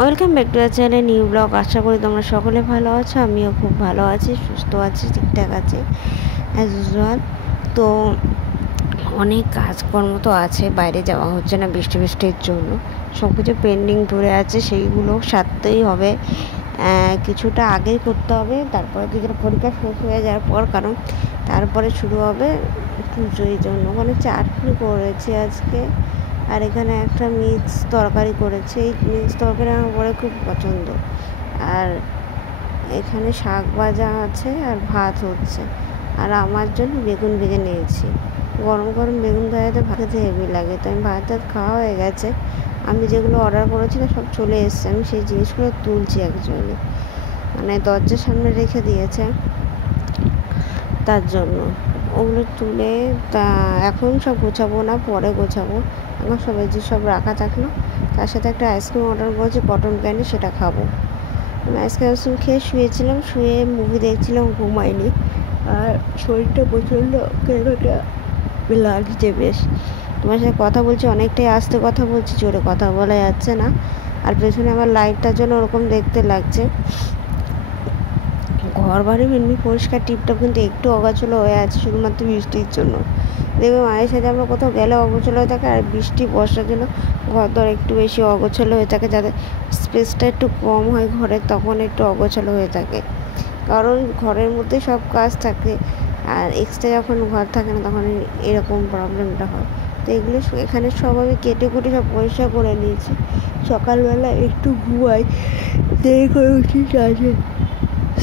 Welcome back to our channel new blog. আশা করি তোমরা সকলে ভালো আছো, আমিও খুব ভালো আছি, সুস্থ আছি, ঠিকঠাক আছি অ্যাজ ইউজুয়াল। তো অনেক কাজকর্ম তো আছে, বাইরে যাওয়া হচ্ছে না বৃষ্টির জন্য, সব কিছু পেন্ডিং পড়ে আছে, সেইগুলো সারতেই হবে। কিছুটা আগেই করতে হবে, তারপরে কিছুটা পরীক্ষা শেষ হয়ে যাওয়ার পর, কারণ তারপরে শুরু হবে পুজোর জন্য। ওখানে চাটনি করেছে আজকে, আর এখানে একটা মিক্স তরকারি করেছে। এই মিক্স তরকারি আমার বড় খুব পছন্দ। আর এখানে শাক ভাজা আছে আর ভাত হচ্ছে। আর আমার জন্য বেগুন ভেজে নিয়েছি। গরম গরম বেগুন ভাজাতে ভাত খেতে হেভি লাগে। তো আমি ভাত খাওয়া হয়ে গেছে, আমি যেগুলো অর্ডার করেছিলাম সব চলে এসছে। আমি সেই জিনিসগুলো তুলছি অ্যাকচুয়ালি, মানে দরজার সামনে রেখে দিয়েছে, তার জন্য ওগুলো তুলে তা এখন সব গোছাবো না, পরে গোছাবো। এখন সব এই যে সব রাখা থাকলো। তার সাথে একটা আইসক্রিম অর্ডার করেছি কটন ক্যান্ডি, সেটা খাবো। আমি আইসক্রিম খেয়ে শুয়েছিলাম, শুয়ে মুভি দেখছিলাম, ঘুমাইনি। আর শরীরটা প্রচণ্ড কেমনটা লাগছে বেশ। তোমার সাথে কথা বলছি, অনেকটাই আস্তে কথা বলছি, জোরে কথা বলা যাচ্ছে না। আর পেছনে আমার লাইটটার জন্য ওরকম দেখতে লাগছে। ঘর বাড়ি এমনি পরিষ্কার টিপটপ, কিন্তু একটু অগোছালো হয়ে আছে শুধুমাত্র বৃষ্টির জন্য। দেখবে মায়ের সাথে আমরা কোথাও গেলে অগোছালো হয়ে থাকে, আর বৃষ্টি বর্ষার জন্য ঘর দর একটু বেশি অগোছালো হয়ে থাকে, যাতে স্পেসটা একটু কম হয় ঘরের, তখন একটু অগোছালো হয়ে থাকে। কারণ ঘরের মধ্যে সব কাজ থাকে, আর এক্সট্রা যখন ঘর থাকে না তখন এরকম প্রবলেমটা হয়। তো এগুলো এখানে সব আমি কেটে কুটে সব পরিষ্কার করে নিয়েছি। সকালবেলা একটু ঘুমাই, দেরি করে উঠি কাজে।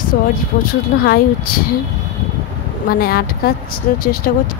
সরি, প্রচণ্ড হাই উঠছে, মানে আটকাতে চেষ্টা করছি।